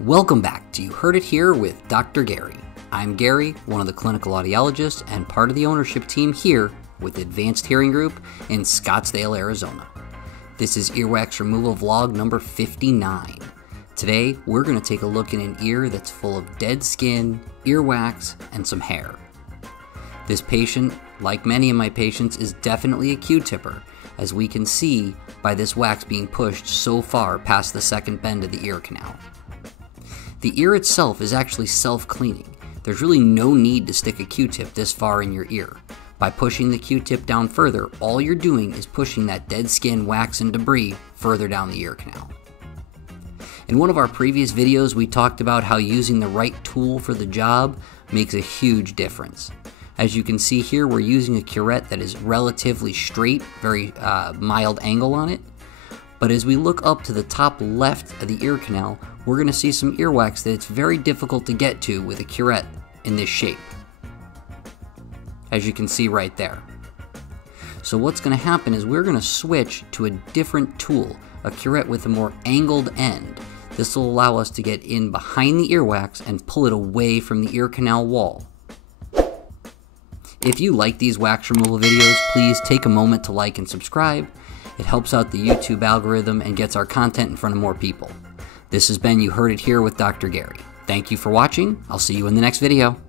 Welcome back to You Heard It Here with Dr. Gary. I'm Gary, one of the clinical audiologists and part of the ownership team here with Advanced Hearing Group in Scottsdale, Arizona. This is earwax removal vlog number 59. Today, we're going to take a look at an ear that's full of dead skin, earwax, and some hair. This patient, like many of my patients, is definitely a Q-tipper, as we can see by this wax being pushed so far past the second bend of the ear canal. The ear itself is actually self-cleaning. There's really no need to stick a Q-tip this far in your ear. By pushing the Q-tip down further, all you're doing is pushing that dead skin, wax, and debris further down the ear canal. In one of our previous videos, we talked about how using the right tool for the job makes a huge difference. As you can see here, we're using a curette that is relatively straight, very mild angle on it. But as we look up to the top left of the ear canal, we're going to see some earwax that it's very difficult to get to with a curette in this shape, as you can see right there. So what's going to happen is we're going to switch to a different tool, a curette with a more angled end. This will allow us to get in behind the earwax and pull it away from the ear canal wall. If you like these wax removal videos, please take a moment to like and subscribe. It helps out the YouTube algorithm and gets our content in front of more people. This has been You Heard It Here with Dr. Gary. Thank you for watching. I'll see you in the next video.